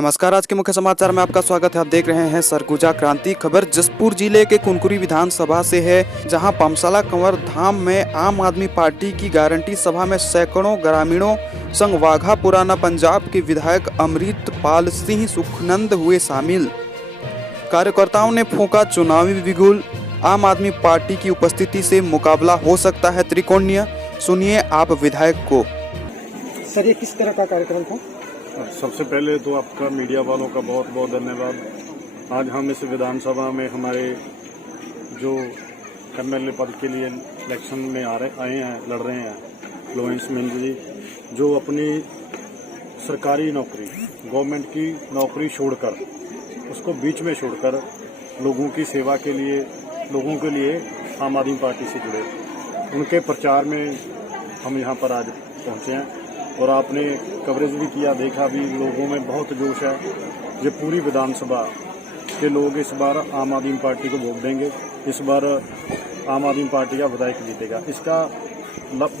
नमस्कार। आज के मुख्य समाचार में आपका स्वागत है। आप देख रहे हैं सरगुजा क्रांति। खबर जसपुर जिले के कुनकुरी विधानसभा से है, जहां पामशाला कंवर धाम में आम आदमी पार्टी की गारंटी सभा में सैकड़ों ग्रामीणों संग वाघा पुराना पंजाब के विधायक अमृतपाल सिंह सुखनंद हुए शामिल। कार्यकर्ताओं ने फूंका चुनावी बिगुल। आम आदमी पार्टी की उपस्थिति से मुकाबला हो सकता है त्रिकोणीय। सुनिए आप विधायक को। सर, ये किस तरह का कार्यक्रम था? सबसे पहले तो आपका मीडिया वालों का बहुत बहुत धन्यवाद। आज हम इस विधानसभा में हमारे जो एमएलए पद के लिए इलेक्शन में आए हैं, लड़ रहे हैं, लोरेंस मिंज जी, जो अपनी सरकारी नौकरी, गवर्नमेंट की नौकरी छोड़कर, उसको बीच में छोड़कर लोगों की सेवा के लिए, लोगों के लिए आम आदमी पार्टी से जुड़े, उनके प्रचार में हम यहाँ पर आज पहुँचे हैं। और आपने कवरेज भी किया, देखा भी, लोगों में बहुत जोश है। ये पूरी विधानसभा के लोग इस बार आम आदमी पार्टी को वोट देंगे। इस बार आम आदमी पार्टी का विधायक जीतेगा। इसका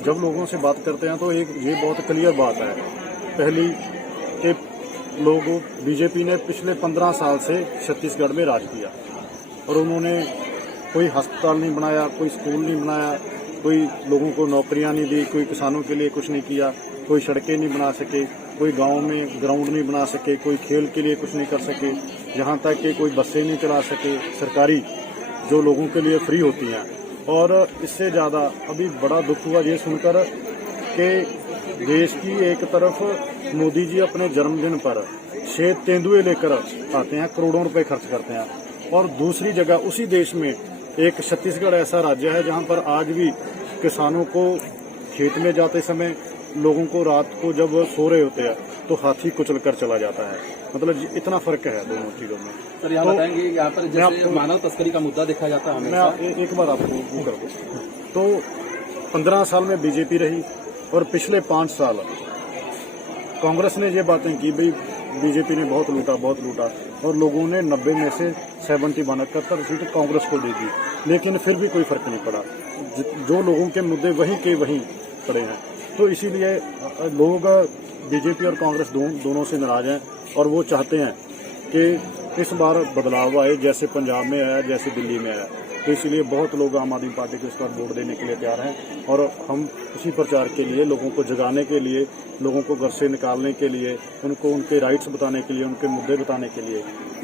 जब लोगों से बात करते हैं तो ये बहुत क्लियर बात है। पहली कि लोग, बीजेपी ने पिछले 15 साल से छत्तीसगढ़ में राज किया और उन्होंने कोई अस्पताल नहीं बनाया, कोई स्कूल नहीं बनाया, कोई लोगों को नौकरियां नहीं दी, कोई किसानों के लिए कुछ नहीं किया, कोई सड़कें नहीं बना सके, कोई गांव में ग्राउंड नहीं बना सके, कोई खेल के लिए कुछ नहीं कर सके, यहाँ तक कि कोई बसें नहीं चला सके सरकारी, जो लोगों के लिए फ्री होती हैं। और इससे ज़्यादा अभी बड़ा दुख हुआ ये सुनकर कि देश की एक तरफ मोदी जी अपने जन्मदिन पर श्वेत तेंदुए लेकर आते हैं, करोड़ों रुपए खर्च करते हैं, और दूसरी जगह उसी देश में एक छत्तीसगढ़ ऐसा राज्य है जहाँ पर आज भी किसानों को खेत में जाते समय, लोगों को रात को जब सो रहे होते हैं तो हाथी कुचल कर चला जाता है। मतलब इतना फर्क है दोनों चीजों में। सर, यहाँ बताएंगे, यहाँ पर जैसे मानव तस्करी का मुद्दा देखा जाता है। मैं एक बार आपको वो कर दूं तो 15 साल में बीजेपी रही और पिछले 5 साल कांग्रेस ने ये बातें की, भाई बीजेपी ने बहुत लूटा, और लोगों ने 90 में से 71 सीट कांग्रेस को दे दी, लेकिन फिर भी कोई फर्क नहीं पड़ा। जो लोगों के मुद्दे वहीं के वहीं पड़े हैं। तो इसीलिए लोग बीजेपी और कांग्रेस दोनों से नाराज हैं और वो चाहते हैं कि इस बार बदलाव आए, जैसे पंजाब में आया, जैसे दिल्ली में आया। तो इसलिए बहुत लोग आम आदमी पार्टी को इस बार वोट देने के लिए तैयार हैं और हम इसी प्रचार के लिए, लोगों को जगाने के लिए, लोगों को घर से निकालने के लिए, उनको उनके राइट्स बताने के लिए, उनके मुद्दे बताने के लिए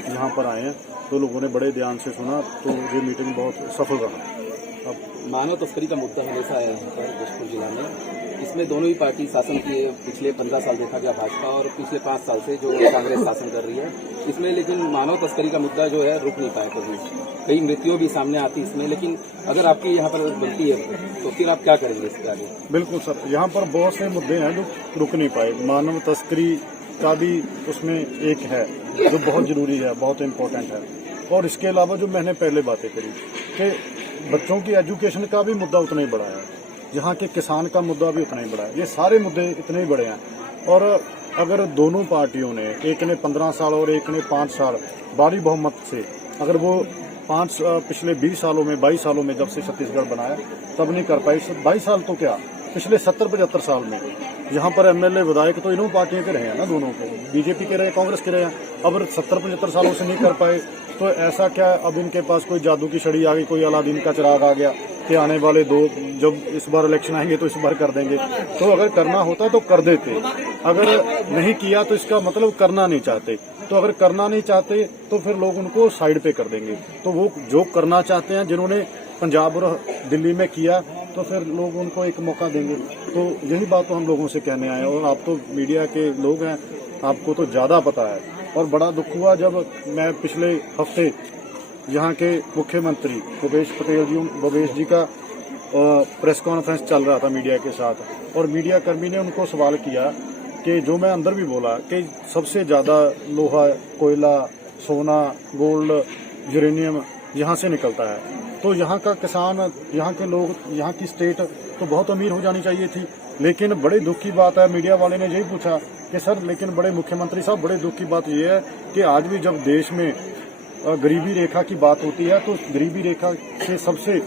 यहाँ पर आए हैं। तो लोगों ने बड़े ध्यान से सुना, तो ये मीटिंग बहुत सफल रहा। अब मानव तस्करी का मुद्दा हमेशा है यहाँ पर जसपुर जिला में। इसमें दोनों ही पार्टी शासन की पिछले 15 साल देखा गया, भाजपा, और पिछले 5 साल से जो कांग्रेस शासन कर रही है इसमें। लेकिन मानव तस्करी का मुद्दा जो है रुक नहीं पाया कभी। कई मृत्युओं भी सामने आती है इसमें। लेकिन अगर आपकी यहाँ पर बनती है तो फिर आप क्या करेंगे इसके आगे? बिल्कुल सर, यहाँ पर बहुत से मुद्दे हैं जो रुक नहीं पाए। मानव तस्करी का भी उसमें एक है जो बहुत जरूरी है, बहुत इम्पोर्टेंट है। और इसके अलावा जो मैंने पहले बातें करी कि बच्चों की एजुकेशन का भी मुद्दा उतना ही बड़ा है, यहाँ के किसान का मुद्दा भी उतना ही बड़ा है। ये सारे मुद्दे इतने ही बड़े हैं। और अगर दोनों पार्टियों ने, एक ने 15 साल और एक ने 5 साल भारी बहुमत से, अगर वो पिछले 20 सालों में, 22 सालों में जब से छत्तीसगढ़ बनाया तब नहीं कर पाई, 22 साल तो क्या, पिछले 70-75 साल में यहाँ पर एमएलए विधायक तो इन्हों पार्टियों के रहे हैं ना, दोनों के, बीजेपी के रहे, कांग्रेस के रहे हैं। अब 70-75 सालों से नहीं कर पाए तो ऐसा क्या, अब इनके पास कोई जादू की छड़ी आ गई, कोई अलादीन का चिराग आ गया कि आने वाले जब इस बार इलेक्शन आएंगे तो इस बार कर देंगे। तो अगर करना होता तो कर देते, अगर नहीं किया तो इसका मतलब करना नहीं चाहते। तो अगर करना नहीं चाहते तो फिर लोग उनको साइड पे कर देंगे। तो वो जो करना चाहते हैं, जिन्होंने पंजाब और दिल्ली में किया, तो फिर लोग उनको एक मौका देंगे। तो यही बात तो हम लोगों से कहने आए। और आप तो मीडिया के लोग हैं, आपको तो ज्यादा पता है। और बड़ा दुख हुआ जब मैं पिछले हफ्ते यहाँ के मुख्यमंत्री भूपेश जी का प्रेस कॉन्फ्रेंस चल रहा था मीडिया के साथ, और मीडिया कर्मी ने उनको सवाल किया कि जो मैं अंदर भी बोला कि सबसे ज्यादा लोहा, कोयला, सोना, गोल्ड, यूरेनियम यहाँ से निकलता है। तो यहाँ का किसान, यहाँ के लोग, यहाँ की स्टेट तो बहुत अमीर हो जानी चाहिए थी। लेकिन बड़े दुख की बात है, मीडिया वाले ने यही पूछा कि सर, लेकिन बड़े मुख्यमंत्री साहब, बड़े दुख की बात यह है कि आज भी जब देश में गरीबी रेखा की बात होती है तो गरीबी रेखा से सबसे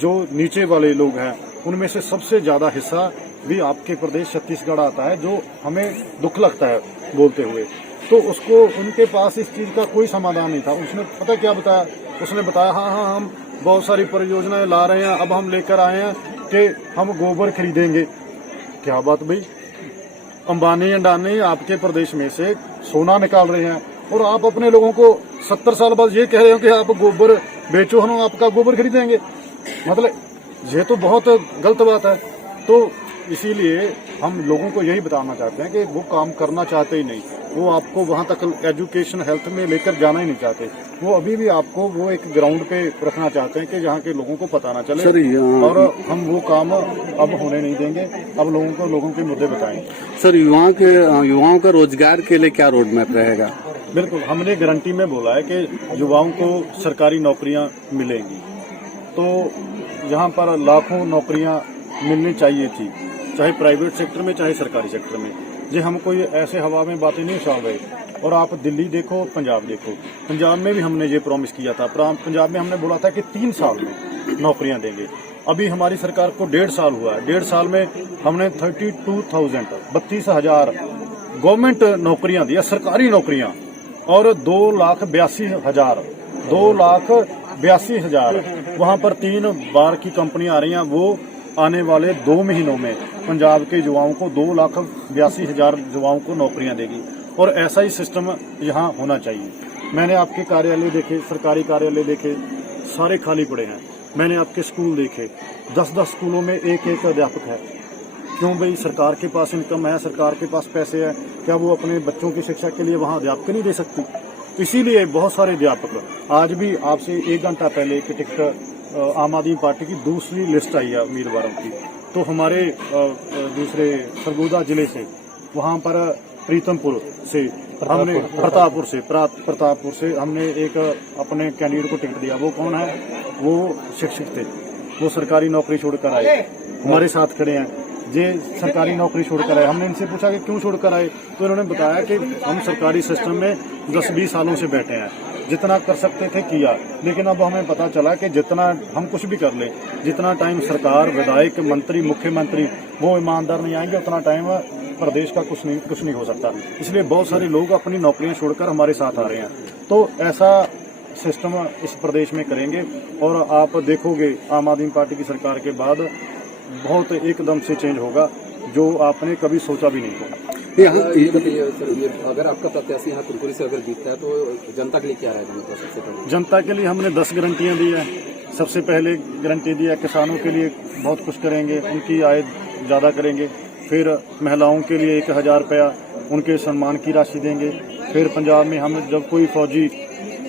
जो नीचे वाले लोग हैं उनमें से सबसे ज्यादा हिस्सा भी आपके प्रदेश छत्तीसगढ़ आता है, जो हमें दुख लगता है बोलते हुए तो उसको उनके पास इस चीज का कोई समाधान नहीं था। उसने पता क्या बताया, उसने बताया हाँ हम बहुत सारी परियोजनाएं ला रहे हैं, अब हम लेकर आए हैं कि हम गोबर खरीदेंगे। क्या बात भाई, अंबानी अंडानी आपके प्रदेश में से सोना निकाल रहे हैं और आप अपने लोगों को 70 साल बाद ये कह रहे हो कि आप गोबर बेचो, हम आपका गोबर खरीदेंगे। मतलब ये तो बहुत गलत बात है। तो इसीलिए हम लोगों को यही बताना चाहते हैं कि वो काम करना चाहते ही नहीं, वो आपको वहां तक एजुकेशन हेल्थ में लेकर जाना ही नहीं चाहते। वो अभी भी आपको वो एक ग्राउंड पे रखना चाहते हैं कि जहाँ के लोगों को पता ना चले। और हम वो काम अब होने नहीं देंगे। अब लोगों के मुद्दे बताएंगे। सर, युवाओं का रोजगार के लिए क्या रोड मैप रहेगा? बिल्कुल, हमने गारंटी में बोला है कि युवाओं को सरकारी नौकरियां मिलेंगी। तो यहाँ पर लाखों नौकरियां मिलनी चाहिए थी, चाहे प्राइवेट सेक्टर में चाहे सरकारी सेक्टर में। ये हम कोई ऐसे हवा में बातें नहीं उछाल रहे। और आप दिल्ली देखो, पंजाब देखो, पंजाब में भी हमने ये प्रॉमिस किया था। पंजाब में हमने बोला था कि 3 साल में नौकरियां देंगे। अभी हमारी सरकार को 1.5 साल हुआ है। 1.5 साल में हमने 32,000 गवर्नमेंट नौकरियां दी, सरकारी नौकरियां, और 2,82,000 वहां पर 3 बार की कंपनियां आ रही हैं। वो आने वाले 2 महीनों में पंजाब के युवाओं को 2,82,000 युवाओं को नौकरियां देगी। और ऐसा ही सिस्टम यहाँ होना चाहिए। मैंने आपके कार्यालय देखे, सरकारी कार्यालय देखे, सारे खाली पड़े हैं। मैंने आपके स्कूल देखे, 10-10 स्कूलों में एक अध्यापक है। क्यों भाई? सरकार के पास इनकम है, सरकार के पास पैसे है, क्या वो अपने बच्चों की शिक्षा के लिए वहाँ अध्यापक नहीं दे सकती? इसीलिए बहुत सारे अध्यापक, आज भी आपसे 1 घंटा पहले एक टिकट आम आदमी पार्टी की दूसरी लिस्ट आई है उम्मीदवारों की, तो हमारे दूसरे सरगोदा जिले से, वहाँ पर प्रीतमपुर से हमने प्रतापपुर से हमने एक अपने कैंडिडेट को टिकट दिया। वो कौन है? वो शिक्षक थे, वो सरकारी नौकरी छोड़कर आए, हमारे साथ खड़े हैं। ये सरकारी नौकरी छोड़कर आए। हमने इनसे पूछा कि क्यों छोड़कर आए, तो इन्होंने बताया कि हम सरकारी सिस्टम में 10-20 सालों से बैठे हैं, जितना कर सकते थे किया, लेकिन अब हमें पता चला कि जितना हम कुछ भी कर ले, जितना टाइम सरकार, विधायक, मंत्री, मुख्यमंत्री वो ईमानदार नहीं आएंगे, उतना टाइम प्रदेश का कुछ नहीं हो सकता। इसलिए बहुत सारे लोग अपनी नौकरियां छोड़कर हमारे साथ आ रहे हैं। तो ऐसा सिस्टम इस प्रदेश में करेंगे और आप देखोगे आम आदमी पार्टी की सरकार के बाद बहुत एकदम से चेंज होगा, जो आपने कभी सोचा भी नहीं होगा। अगर आपका प्रत्याशी यहाँ कुनकुरी से अगर जीतता है तो जनता के लिए क्या रहेगा? मतलब सबसे पहले जनता के लिए हमने 10 गारंटियां दी है। सबसे पहले गारंटी दी है किसानों के लिए बहुत कुछ करेंगे, उनकी आय ज्यादा करेंगे। फिर महिलाओं के लिए 1,000 रुपया उनके सम्मान की राशि देंगे। फिर पंजाब में हम जब कोई फौजी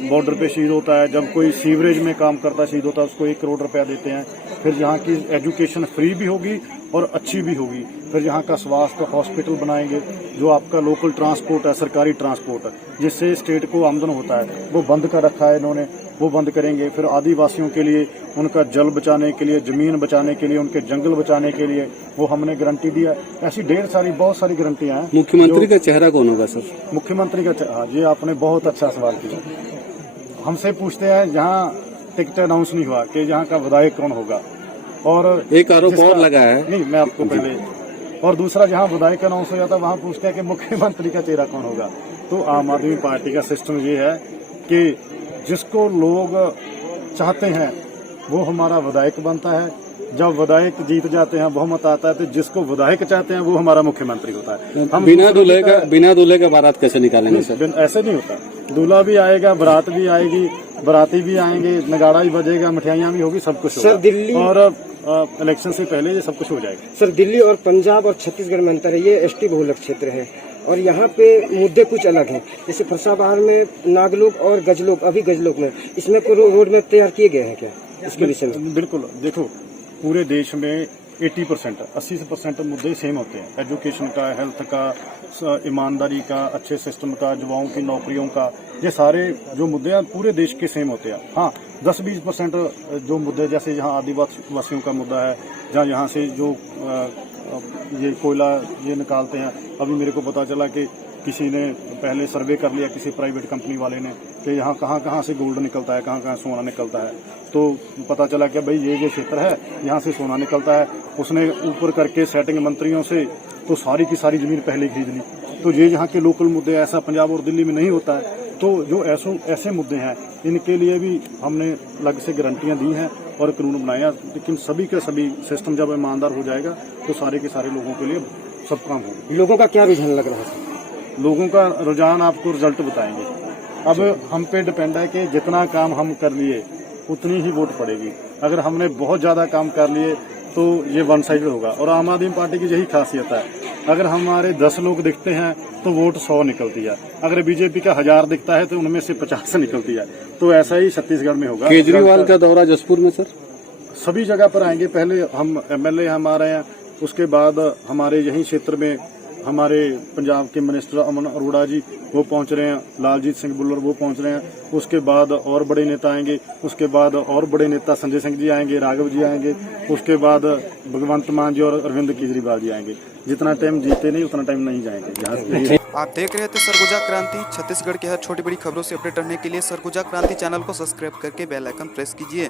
बॉर्डर पे शहीद होता है, जब कोई सीवरेज में काम करता शहीद होता है, उसको 1 करोड़ रुपया देते हैं। फिर यहाँ की एजुकेशन फ्री भी होगी और अच्छी भी होगी। फिर यहाँ का स्वास्थ्य हॉस्पिटल बनाएंगे। जो आपका लोकल ट्रांसपोर्ट है, सरकारी ट्रांसपोर्ट, जिससे स्टेट को आमदन होता है, वो बंद कर रखा है इन्होंने, वो बंद करेंगे। फिर आदिवासियों के लिए उनका जल बचाने के लिए, जमीन बचाने के लिए, उनके जंगल बचाने के लिए वो हमने गारंटी दिया। ऐसी बहुत सारी गारंटियां हैं। मुख्यमंत्री का चेहरा कौन होगा सर? मुख्यमंत्री का ये आपने बहुत अच्छा सवाल किया। हमसे पूछते हैं जहाँ टिकट अनाउंस नहीं हुआ कि यहाँ का विधायक कौन होगा, और एक आरोप और लगा है। नहीं, मैं आपको पहले, और दूसरा जहाँ विधायक अनाउंस हो जाता वहाँ पूछते हैं कि मुख्यमंत्री का चेहरा कौन होगा। तो आम आदमी पार्टी का सिस्टम ये है कि जिसको लोग चाहते हैं वो हमारा विधायक बनता है। जब विधायक जीत जाते हैं, बहुमत आता है, तो जिसको विधायक चाहते हैं वो हमारा मुख्यमंत्री होता है। हम बिना दूल्हे का बारात कैसे निकालेंगे सर? ऐसे नहीं होता। दूल्हा भी आएगा, बारात भी आएगी, बाराती भी आएंगे, नगाड़ा भी बजेगा, मिठाइयाँ भी होगी, सब कुछ होगा। सर दिल्ली और इलेक्शन से पहले ये सब कुछ हो जाएगा। सर दिल्ली और पंजाब और छत्तीसगढ़ में अंतर है, ये एसटी बहुलक क्षेत्र है और यहाँ पे मुद्दे कुछ अलग हैं। जैसे फरसाबहार में नागलोक और गजलोक, अभी गजलोक में इसमें रोड में तैयार किए गए हैं क्या इसके विषय में? बिल्कुल, देखो पूरे देश में 80% मुद्दे सेम होते हैं। एजुकेशन का, हेल्थ का, ईमानदारी का, अच्छे सिस्टम का, युवाओं की नौकरियों का, ये सारे जो मुद्दे हैं पूरे देश के सेम होते हैं। हाँ, 10-20% जो मुद्दे, जैसे यहाँ आदिवासियों का मुद्दा है, जहाँ यहाँ से जो ये कोयला ये निकालते हैं। अभी मेरे को पता चला कि किसी ने पहले सर्वे कर लिया, किसी प्राइवेट कंपनी वाले ने, कि यहाँ कहाँ से गोल्ड निकलता है, कहाँ सोना निकलता है। तो पता चला कि भाई ये क्षेत्र है, यहाँ से सोना निकलता है। उसने ऊपर करके सेटिंग मंत्रियों से तो सारी की सारी जमीन पहले खरीद ली। तो ये यहाँ के लोकल मुद्दे, ऐसा पंजाब और दिल्ली में नहीं होता है। तो जो ऐसे मुद्दे हैं इनके लिए भी हमने अलग से गारंटियां दी हैं और कानून बनाया, लेकिन सभी का सभी सिस्टम जब ईमानदार हो जाएगा तो सारे के सारे लोगों के लिए सब काम होगा। लोगों का क्या रुझान लग रहा है? लोगों का रुझान आपको रिजल्ट बताएंगे। अब हम पे डिपेंड है कि जितना काम हम कर लिए उतनी ही वोट पड़ेगी। अगर हमने बहुत ज्यादा काम कर लिए तो ये वन साइडेड होगा, और आम आदमी पार्टी की यही खासियत है, अगर हमारे 10 लोग दिखते हैं तो वोट 100 निकलती है, अगर बीजेपी का 1000 दिखता है तो उनमें से 50 निकलती है। तो ऐसा ही छत्तीसगढ़ में होगा। केजरीवाल का दौरा जसपुर में सर? सभी जगह पर आएंगे। पहले हम MLA हमारे हैं, उसके बाद हमारे यही क्षेत्र में हमारे पंजाब के मिनिस्टर अमन अरोड़ा जी वो पहुंच रहे हैं, लालजीत सिंह बुल्लर वो पहुंच रहे हैं, उसके बाद और बड़े नेता आएंगे, उसके बाद और बड़े नेता संजय सिंह जी आएंगे, राघव जी आएंगे, उसके बाद भगवंत मान जी और अरविंद केजरीवाल जी आएंगे। जितना टाइम जीते नहीं उतना टाइम नहीं जाएंगे। आप देख रहे थे सरगुजा क्रांति। छत्तीसगढ़ की हर छोटी बड़ी खबरों से अपडेट रहने के लिए सरगुजा क्रांति चैनल को सब्सक्राइब करके बेल आइकन प्रेस कीजिए।